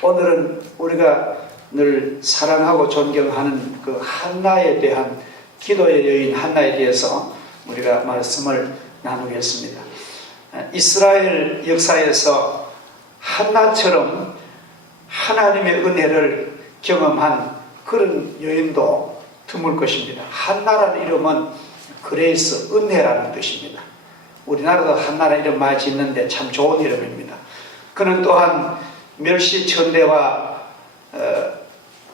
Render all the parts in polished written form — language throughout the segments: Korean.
오늘은 우리가 늘 사랑하고 존경하는 그 한나에 대한 기도의 여인 한나에 대해서 우리가 말씀을 나누겠습니다. 이스라엘 역사에서 한나처럼 하나님의 은혜를 경험한 그런 여인도 드물 것입니다. 한나라는 이름은 그레이스, 은혜라는 뜻입니다. 우리나라도 한나라는 이름 많이 짓는데 참 좋은 이름입니다. 그는 또한 멸시천대와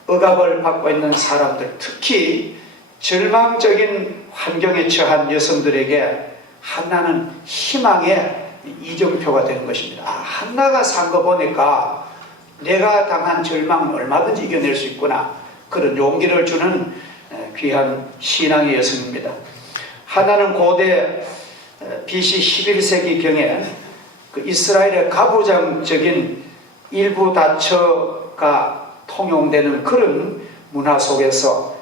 억압을 받고 있는 사람들, 특히 절망적인 환경에 처한 여성들에게 한나는 희망의 이정표가 되는 것입니다. 한나가 산 거 보니까 내가 당한 절망은 얼마든지 이겨낼 수 있구나, 그런 용기를 주는 귀한 신앙의 여성입니다. 한나는 고대 BC 11세기경에 그 이스라엘의 가부장적인 일부 다처가 통용되는 그런 문화 속에서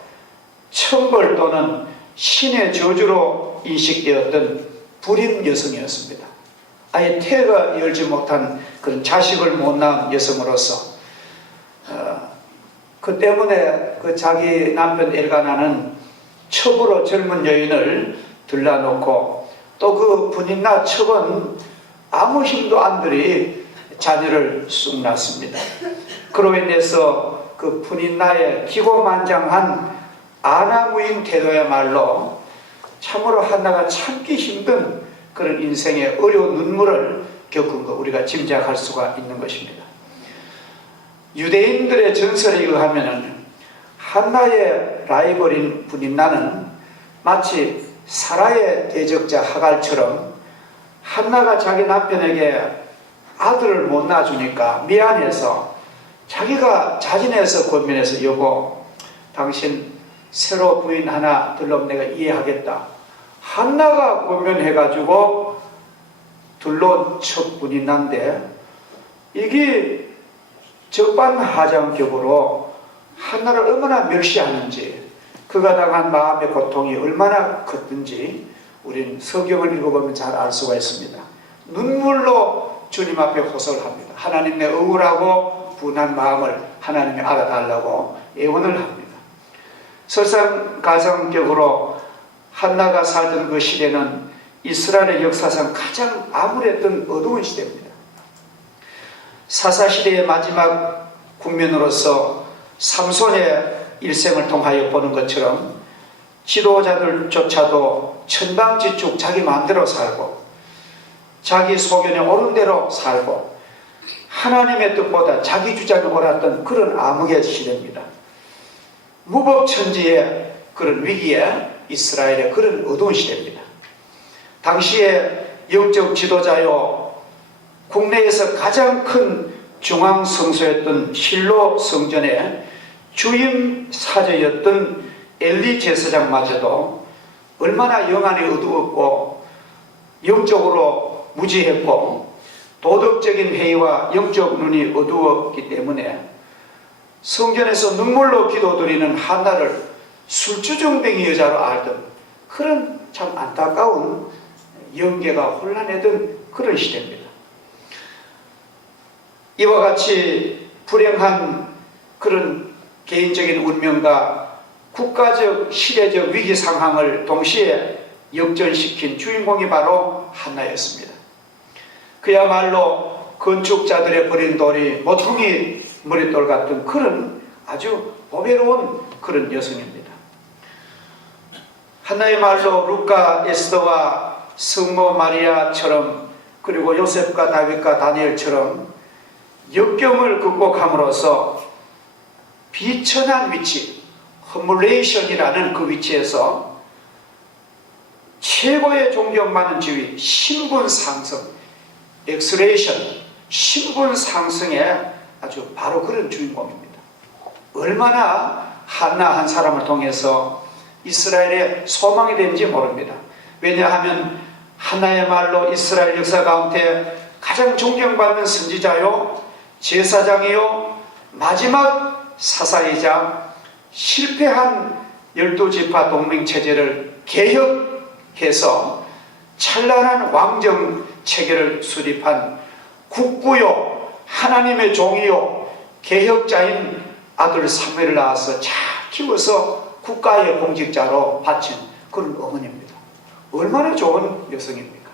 천벌 또는 신의 저주로 인식되었던 불임 여성이었습니다. 아예 태가 열지 못한 그런 자식을 못 낳은 여성으로서 그 때문에 그 자기 남편 엘가나는 첩으로 젊은 여인을 들라놓고 또 그 분인나 첩은 아무 힘도 안 들이 자녀를 쑥 낳습니다. 그로 인해서 그 분인나의 기고만장한 아나무인 태도야말로 참으로 한나가 참기 힘든 그런 인생의 어려운 눈물을 겪은 거 우리가 짐작할 수가 있는 것입니다. 유대인들의 전설에 의하면 한나의 라이벌인 분인나는 마치 사라의 대적자 하갈처럼 한나가 자기 남편에게 아들을 못 낳아주니까 미안해서 자기가 자진해서 권면해서 여보, 당신 새로 부인 하나 들러면 내가 이해하겠다. 한나가 권면해가지고 둘러온 첫 분인난데 이게 적반하장격으로 한나를 얼마나 멸시하는지, 그가 당한 마음의 고통이 얼마나 컸든지 우린 성경을 읽어보면 잘 알 수가 있습니다. 눈물로 주님 앞에 호소를 합니다. 하나님의 억울하고 분한 마음을 하나님이 알아달라고 애원을 합니다. 설상가상격으로 한나가 살던 그 시대는 이스라엘의 역사상 가장 암울했던 어두운 시대입니다. 사사시대의 마지막 국면으로서 삼손의 일생을 통하여 보는 것처럼 지도자들조차도 천방지축 자기 마음대로 살고 자기 소견에 옳은 대로 살고 하나님의 뜻보다 자기 주장이 옳았던 그런 암흑의 시대입니다. 무법천지의 그런 위기에 이스라엘의 그런 어두운 시대입니다. 당시에 영적 지도자요, 국내에서 가장 큰 중앙성소였던 실로 성전의 주임 사제였던 엘리 제사장마저도 얼마나 영안이 어두웠고 영적으로 무지했고 도덕적인 회의와 영적 눈이 어두웠기 때문에 성전에서 눈물로 기도드리는 한나를 술주정뱅이 여자로 알던 그런 참 안타까운 영계가 혼란했던 그런 시대입니다. 이와 같이 불행한 그런 개인적인 운명과 국가적 시대적 위기 상황을 동시에 역전시킨 주인공이 바로 한나였습니다. 그야말로 건축자들의 버린 돌이 모퉁이 머릿돌 같은 그런 아주 보배로운 그런 여성입니다. 한나의 말로 루카 에스더와 성모 마리아처럼, 그리고 요셉과 다윗과 다니엘처럼 역경을 극복함으로써 비천한 위치, 허뮬레이션이라는 그 위치에서 최고의 존경받는 지위, 신분 상승, 엑스레이션, 신분 상승의 아주 바로 그런 주인공입니다. 얼마나 한나 한 사람을 통해서 이스라엘의 소망이 된지 모릅니다. 왜냐하면 한나의 말로 이스라엘 역사 가운데 가장 존경받는 선지자요, 제사장이요, 마지막 사사이자 실패한 12지파 동맹체제를 개혁해서 찬란한 왕정 체계를 수립한 국부요, 하나님의 종이요, 개혁자인 아들 사무엘을 낳아서 잘 키워서 국가의 공직자로 바친 그런 어머니입니다. 얼마나 좋은 여성입니까?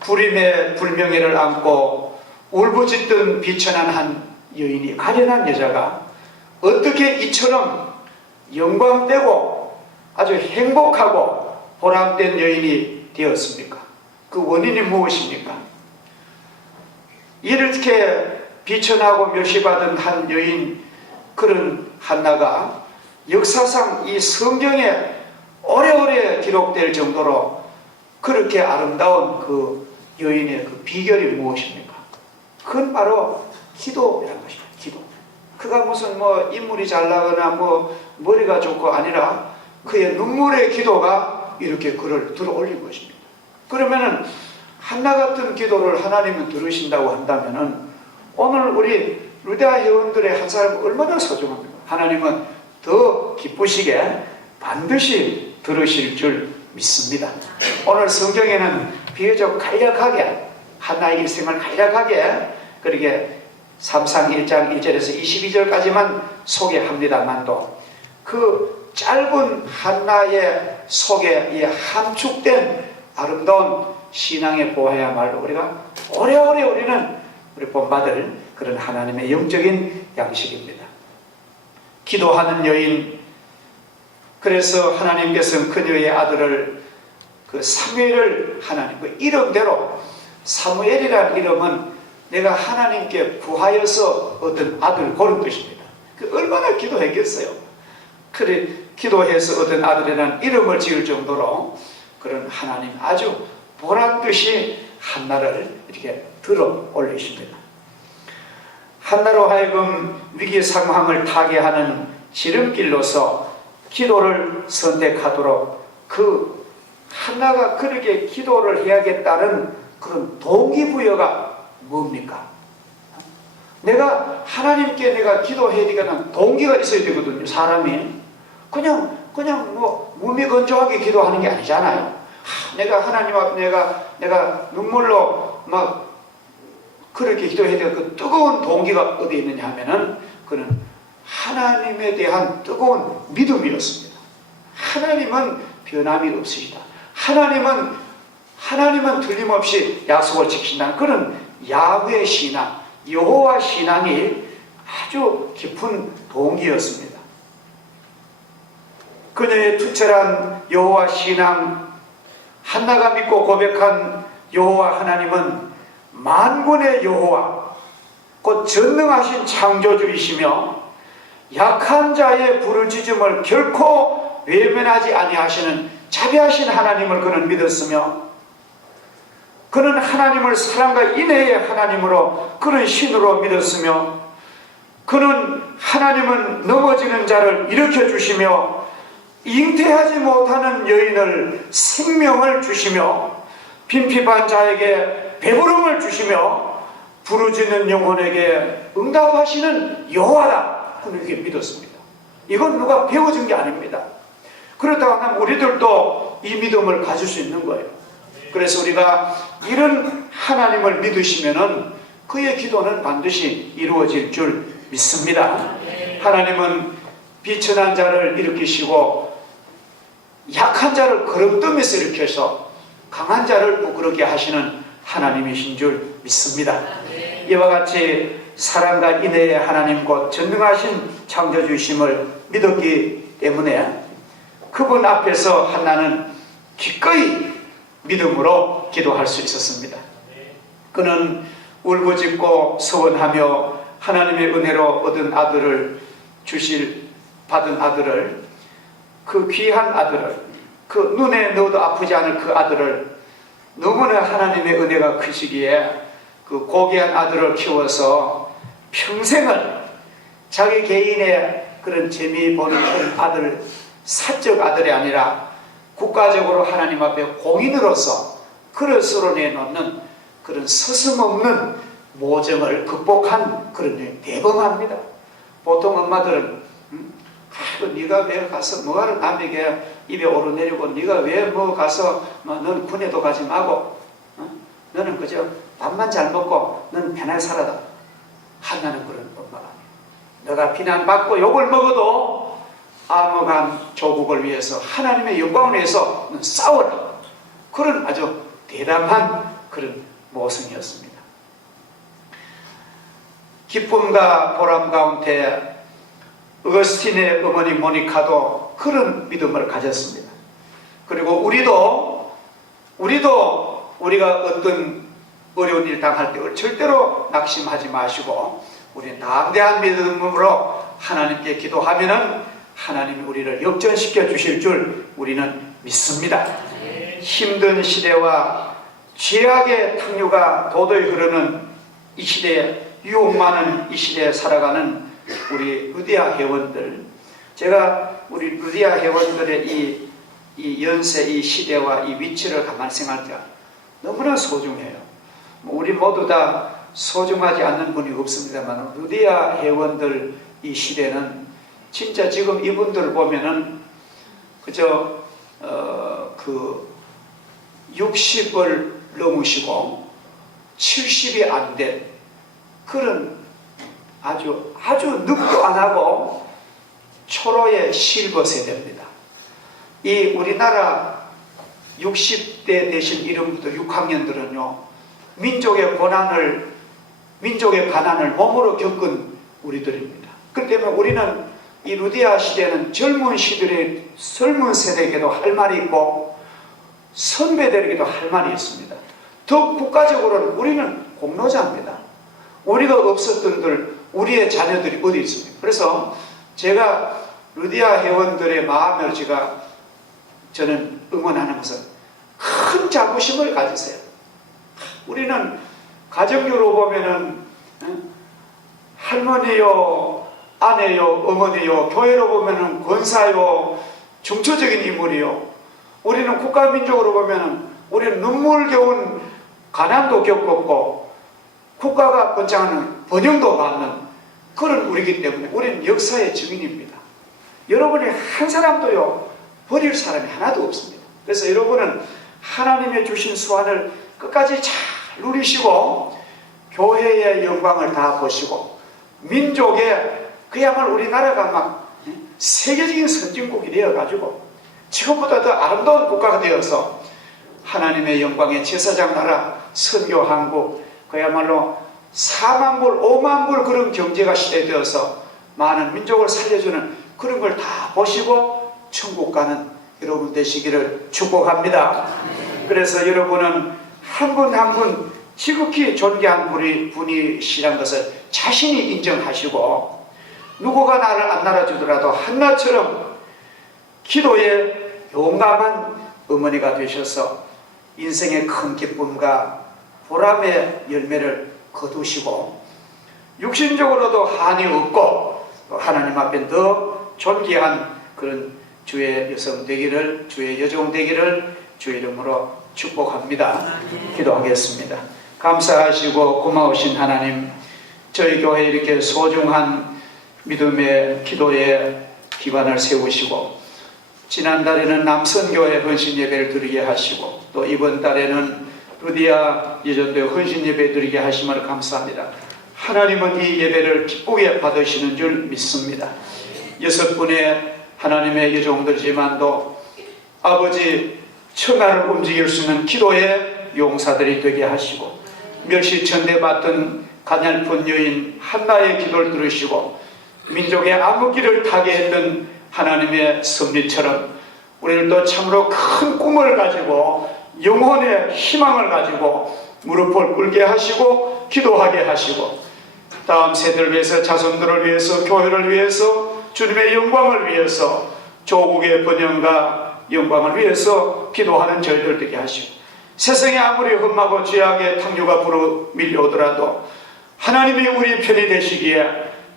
불임의 불명예를 안고 울부짖던 비천한 한 여인이, 가련한 여자가 어떻게 이처럼 영광되고 아주 행복하고 보람된 여인이 되었습니까? 그 원인이 무엇입니까? 이렇게 비천하고 멸시받은 한 여인, 그런 한나가 역사상 이 성경에 오래오래 기록될 정도로 그렇게 아름다운 그 여인의 그 비결이 무엇입니까? 그건 바로 기도라는 것입니다. 기도. 그가 무슨 뭐 인물이 잘 나거나 뭐 머리가 좋고 아니라 그의 눈물의 기도가 이렇게 그를 들어 올린 것입니다. 그러면은 한나 같은 기도를 하나님은 들으신다고 한다면은 오늘 우리 루데아 회원들의 한 사람은 얼마나 소중합니까? 하나님은 더 기쁘시게 반드시 들으실 줄 믿습니다. 오늘 성경에는 비교적 간략하게 한나의 일생을 간략하게 그렇게 3상 1장 1절에서 22절까지만 소개합니다만도 그 짧은 한나의 속에 함축된 아름다운 신앙의 보아야말로 우리가 오래오래 우리 본받을 그런 하나님의 영적인 양식입니다. 기도하는 여인, 그래서 하나님께서는 그녀의 아들을 그 사무엘을 하나님 그 이름대로, 사무엘이라는 이름은 내가 하나님께 구하여서 얻은 아들 그런 뜻입니다. 그 얼마나 기도했겠어요. 그래 기도해서 얻은 아들이라는 이름을 지을 정도로 그런 하나님 아주 보란듯이 한나를 이렇게 들어 올리십니다. 한나로 하여금 위기 상황을 타개하는 지름길로서 기도를 선택하도록 그 한나가 그렇게 기도를 해야겠다는 그런 동기부여가 뭡니까? 내가 하나님께 내가 기도해야 되는 동기가 있어야 되거든요. 사람이 그냥 뭐 몸이 건조하게 기도하는 게 아니잖아요. 내가 하나님 앞에 내가 눈물로 막 그렇게 기도해야 될 그 뜨거운 동기가 어디 있느냐 하면은 그는 하나님에 대한 뜨거운 믿음이었습니다. 하나님은 변함이 없으시다. 하나님은 틀림없이 약속을 지키신다는 그런 야훼 신앙, 여호와 신앙이 아주 깊은 동기였습니다. 그녀의 투철한 여호와 신앙, 한나가 믿고 고백한 여호와 하나님은 만군의 여호와, 곧 전능하신 창조주이시며 약한 자의 부르짖음을 결코 외면하지 아니하시는 자비하신 하나님을 그는 믿었으며, 그는 하나님을 사랑과 인애의 하나님으로 그는 신으로 믿었으며, 그는 하나님은 넘어지는 자를 일으켜 주시며 잉태하지 못하는 여인을 생명을 주시며 빈핍한 자에게 배부름을 주시며 부르짖는 영혼에게 응답하시는 여호와다. 그는 이렇게 믿었습니다. 이건 누가 배워준 게 아닙니다. 그렇다고 하면 우리들도 이 믿음을 가질 수 있는 거예요. 그래서 우리가 이런 하나님을 믿으시면은 그의 기도는 반드시 이루어질 줄 믿습니다. 하나님은 비천한 자를 일으키시고 약한 자를 거름떠면서 일으켜서 강한 자를 부끄럽게 하시는 하나님이신 줄 믿습니다. 이와 같이 사랑과 인애의 하나님 곧 전능하신 창조주이심을 믿었기 때문에 그분 앞에서 한나는 기꺼이 믿음으로 기도할 수 있었습니다. 그는 울부짖고 서원하며 하나님의 은혜로 얻은 아들을 받은 아들을, 그 귀한 아들을, 그 눈에 넣어도 아프지 않을 그 아들을, 너무나 하나님의 은혜가 크시기에 그 고귀한 아들을 키워서 평생을 자기 개인의 그런 재미 보는 그런 아들, 사적 아들이 아니라 국가적으로 하나님 앞에 공인으로서 그릇으로 내놓는 그런 서슴없는 모정을 극복한 그런 일이 대범합니다. 보통 엄마들은 네가 왜 가서 뭐하러 남에게 입에 오르내리고 네가 왜 뭐 가서 너는 군에도 가지 말고 너는 그저 밥만 잘 먹고 너는 편하게 살아라. 한나는 그런 엄마가 아니에요. 너가 비난받고 욕을 먹어도 암흑한 조국을 위해서 하나님의 영광을 위해서 싸워라. 그런 아주 대담한 그런 모성이었습니다. 기쁨과 보람 가운데 어거스틴의 어머니 모니카도 그런 믿음을 가졌습니다. 그리고 우리가 어떤 어려운 일 당할 때 절대로 낙심하지 마시고 우리는 담대한 믿음으로 하나님께 기도하면은 하나님이 우리를 역전시켜 주실 줄 우리는 믿습니다. 힘든 시대와 죄악의 탕류가 도도히 흐르는 이 시대에, 유혹 많은 이 시대에 살아가는 우리 루디아 회원들, 제가 우리 루디아 회원들의 이 연세, 이 시대와 이 위치를 가만히 생각할 때 너무나 소중해요. 우리 모두 다 소중하지 않는 분이 없습니다만 루디아 회원들 이 시대는 진짜 지금 이분들 보면은 그저 60을 넘으시고 70이 안 된 그런 아주 늙도 안 하고 초로의 실버 세대입니다. 이 우리나라 60대 되신 이름부터 6학년들은요 민족의 반환을 몸으로 겪은 우리들입니다. 그렇기 때문에 우리는 이 루디아 시대는 젊은 세대에게도 할 말이 있고 선배들에게도 할 말이 있습니다. 더 국가적으로는 우리는 공로자입니다. 우리가 없었던 우리의 자녀들이 어디 있습니까? 그래서 제가 루디아 회원들의 마음을 저는 응원하는 것은 큰 자부심을 가지세요. 우리는 가정교로 보면은 할머니요, 아내요, 어머니요, 교회로 보면은 권사요, 중초적인 인물이요. 우리는 국가민족으로 보면은 우리는 눈물겨운 가난도 겪었고 국가가 번창하는 번영도 받는 그런 우리이기 때문에 우리는 역사의 증인입니다. 여러분이 한 사람도요 버릴 사람이 하나도 없습니다. 그래서 여러분은 하나님의 주신 수완을 끝까지 잘 누리시고 교회의 영광을 다 보시고 민족의 그야말로 우리나라가 막 세계적인 선진국이 되어가지고 지금보다 더 아름다운 국가가 되어서 하나님의 영광의 제사장 나라 선교한국 그야말로 4만 불, 5만 불 그런 경제가 시대되어서 많은 민족을 살려주는 그런 걸 다 보시고 천국 가는 여러분 되시기를 축복합니다. 그래서 여러분은 한 분 한 분 지극히 존귀한 분이시란 것을 자신이 인정하시고 누구가 나를 안 날아주더라도 한나처럼 기도에 용감한 어머니가 되셔서 인생의 큰 기쁨과 보람의 열매를 거두시고 육신적으로도 한이 없고 하나님 앞에 더 존귀한 그런 주의 여성 되기를, 주의 여종 되기를 주의 이름으로 축복합니다. 기도하겠습니다. 감사하시고 고마우신 하나님, 저희 교회에 이렇게 소중한 믿음의 기도의 기관을 세우시고 지난달에는 남선교회 헌신 예배를 드리게 하시고 또 이번 달에는 루디아 예전도에 헌신 예배 드리게 하심을 감사합니다. 하나님은 이 예배를 기쁘게 받으시는 줄 믿습니다. 6분의 하나님의 여종들이지만도 아버지 천하를 움직일 수 있는 기도의 용사들이 되게 하시고 멸시천대받던 가냘픈 여인 한나의 기도를 들으시고 민족의 암흑기를 타게 했던 하나님의 섭리처럼 우리들도 참으로 큰 꿈을 가지고 영혼의 희망을 가지고 무릎을 꿇게 하시고 기도하게 하시고 다음 세대를 위해서, 자손들을 위해서, 교회를 위해서, 주님의 영광을 위해서, 조국의 번영과 영광을 위해서 기도하는 저희들 되게 하시고 세상에 아무리 험하고 죄악의 탕류가 불어 밀려오더라도 하나님이 우리 편이 되시기에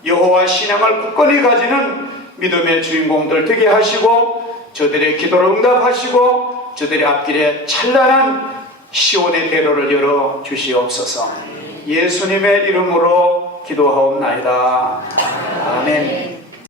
여호와 신앙을 굳건히 가지는 믿음의 주인공들 되게 하시고 저들의 기도를 응답하시고 저들의 앞길에 찬란한 시온의 대로를 열어 주시옵소서. 예수님의 이름으로 기도하옵나이다. 아멘.